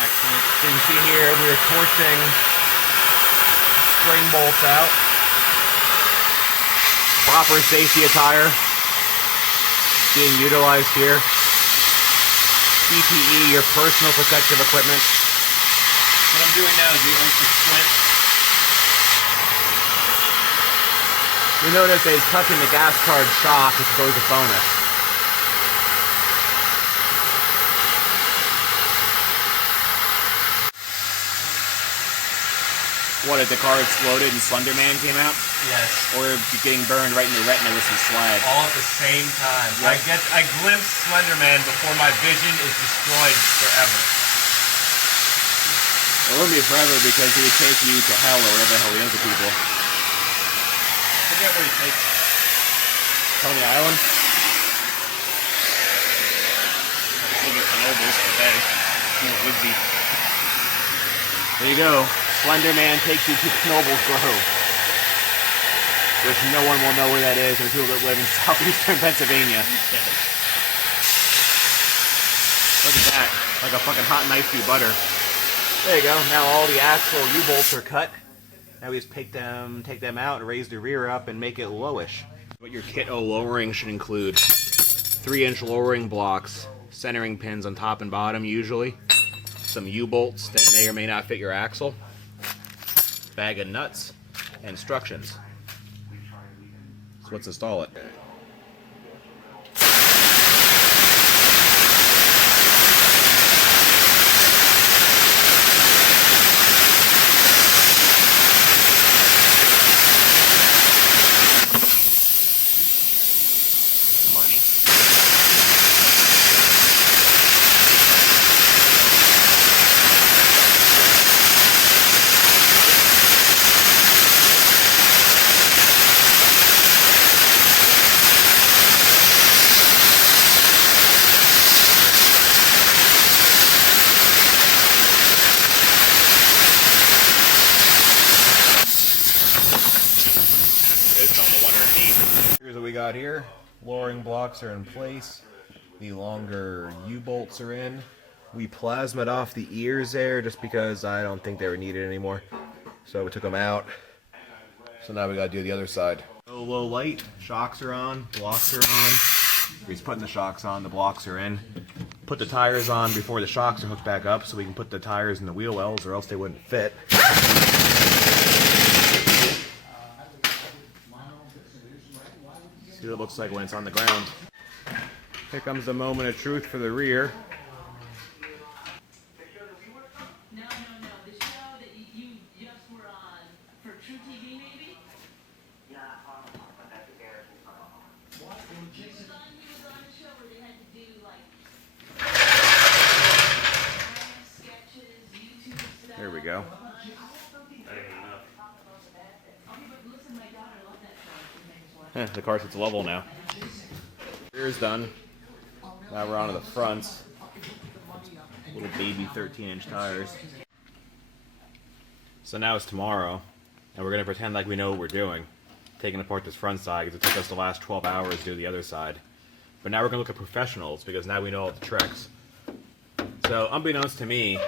Excellent. So you can see here we're torching spring bolts out. Proper safety attire being utilized here. PPE, your personal protective equipment. What I'm doing now is we like to squint. You notice they've tucked in the gas card shock, which is always a bonus. What, if the car exploded and Slender Man came out? Yes. Or getting burned right in the retina with some slag? All at the same time. Yep. I glimpse Slender Man before my vision is destroyed forever. It wouldn't be forever because he would take you to hell or whatever the hell he does to people. Forget where he takes me. Coney Island? Still get Knobles today. No woodsy. There you go. Slender Man takes you to Knobles Grove. Which no one will know where that is, and people that live in southeastern Pennsylvania. Look at that. Like a fucking hot knife through butter. There you go. Now all the axle U-bolts are cut. Now we just take them out and raise the rear up and make it lowish. What your kit lowering should include 3-inch lowering blocks, centering pins on top and bottom usually, some U-bolts that may or may not fit your axle, bag of nuts, and instructions. So let's install it. Here's what we got here. Lowering blocks are in place. The longer U-bolts are in. We plasmaed off the ears there just because I don't think they were needed anymore. So we took them out. So now we gotta do the other side. Low light, shocks are on, blocks are on. He's putting the shocks on, the blocks are in. Put the tires on before the shocks are hooked back up so we can put the tires in the wheel wells or else they wouldn't fit. See what it looks like when it's on the ground. Here comes the moment of truth for the rear. No. The show that you just were on for Cuti, maybe? Yeah, that's a garrison. He was on a show where they had to do like sketches, YouTube stuff. There we go. The car sits level now. Rear's done. Now we're on to the fronts. Little baby 13-inch tires. So now it's tomorrow, and we're going to pretend like we know what we're doing. Taking apart this front side, because it took us the last 12 hours to do the other side. But now we're going to look at professionals, because now we know all the tricks. So, unbeknownst to me,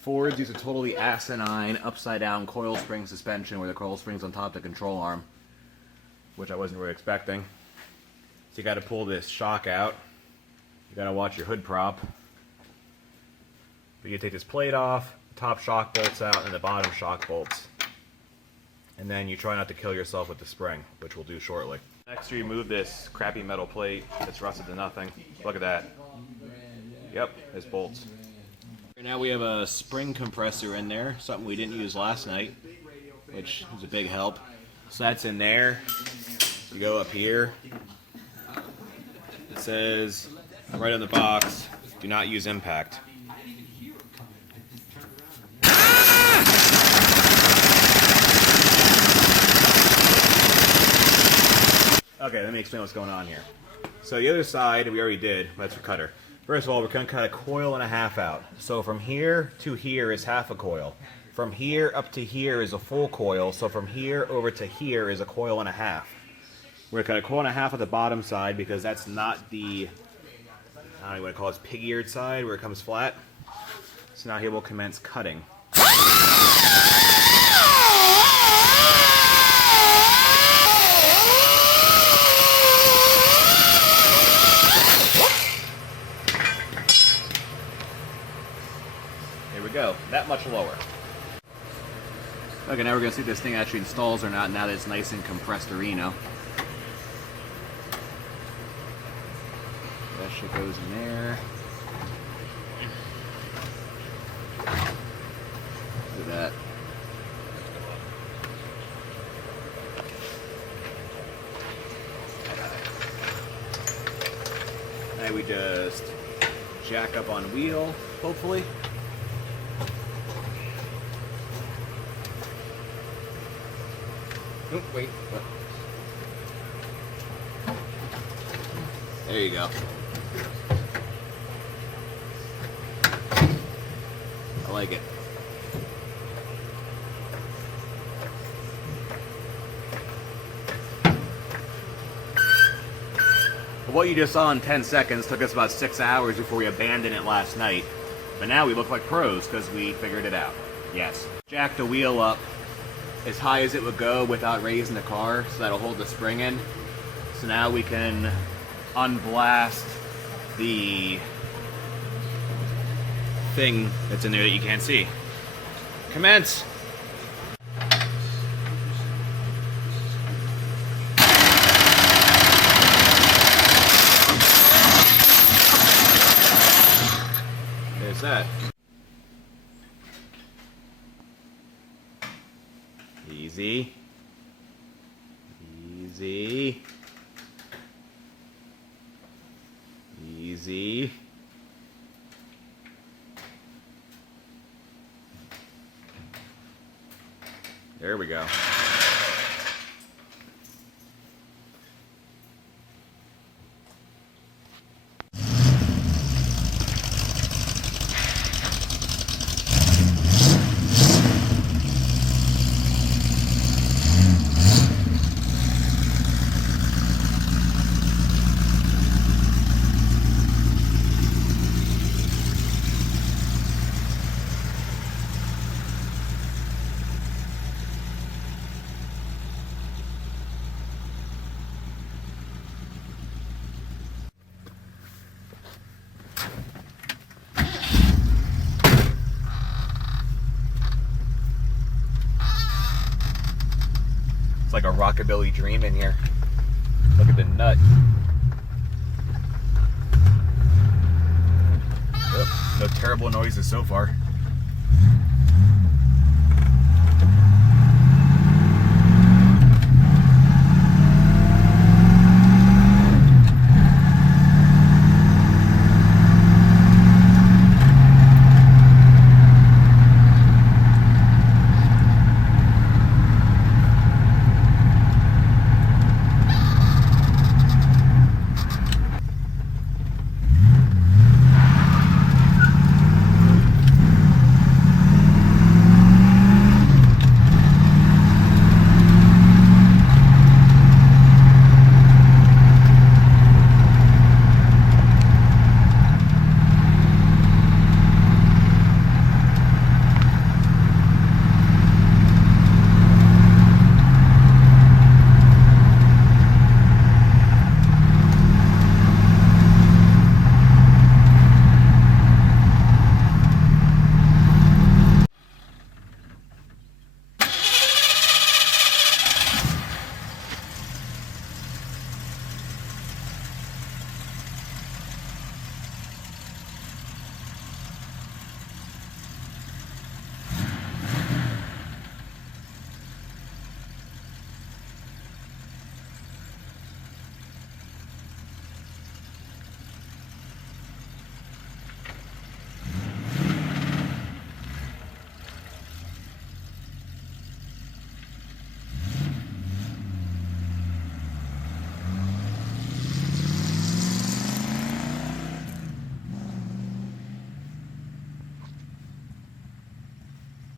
Ford's use a totally asinine, upside-down coil spring suspension where the coil spring's on top of the control arm, which I wasn't really expecting. So you got to pull this shock out. You got to watch your hood prop. But you take this plate off, the top shock bolts out, and the bottom shock bolts. And then you try not to kill yourself with the spring, which we'll do shortly. Next, you remove this crappy metal plate that's rusted to nothing. Look at that. Yep, there's bolts. Now we have a spring compressor in there, something we didn't use last night, which is a big help. So that's in there. You go up here. It says right on the box, do not use impact. Okay, let me explain what's going on here. So the other side, we already did, that's for cutter. First of all, we're going to cut a coil and a half out. So from here to here is half a coil. From here up to here is a full coil. So from here over to here is a coil and a half. We're going to cut a coil and a half at the bottom side because that's not the, I don't know what to call it, pig-eared side where it comes flat. So now he will commence cutting. There we go, that much lower. Okay, now we're gonna see if this thing actually installs or not now that it's nice and compressed Areno. That shit goes in there. Look at that. Now we just jack up on wheel, hopefully. Oh, wait. What? There you go. I like it. What you just saw in 10 seconds took us about 6 hours before we abandoned it last night. But now we look like pros because we figured it out. Yes. Jack the wheel up as high as it would go without raising the car, so that'll hold the spring in. So now we can unblast the thing that's in there that you can't see. Commence! There's that. Easy. Easy. Easy. There we go. It's like a rockabilly dream in here. Look at the nut. Oh, no terrible noises so far.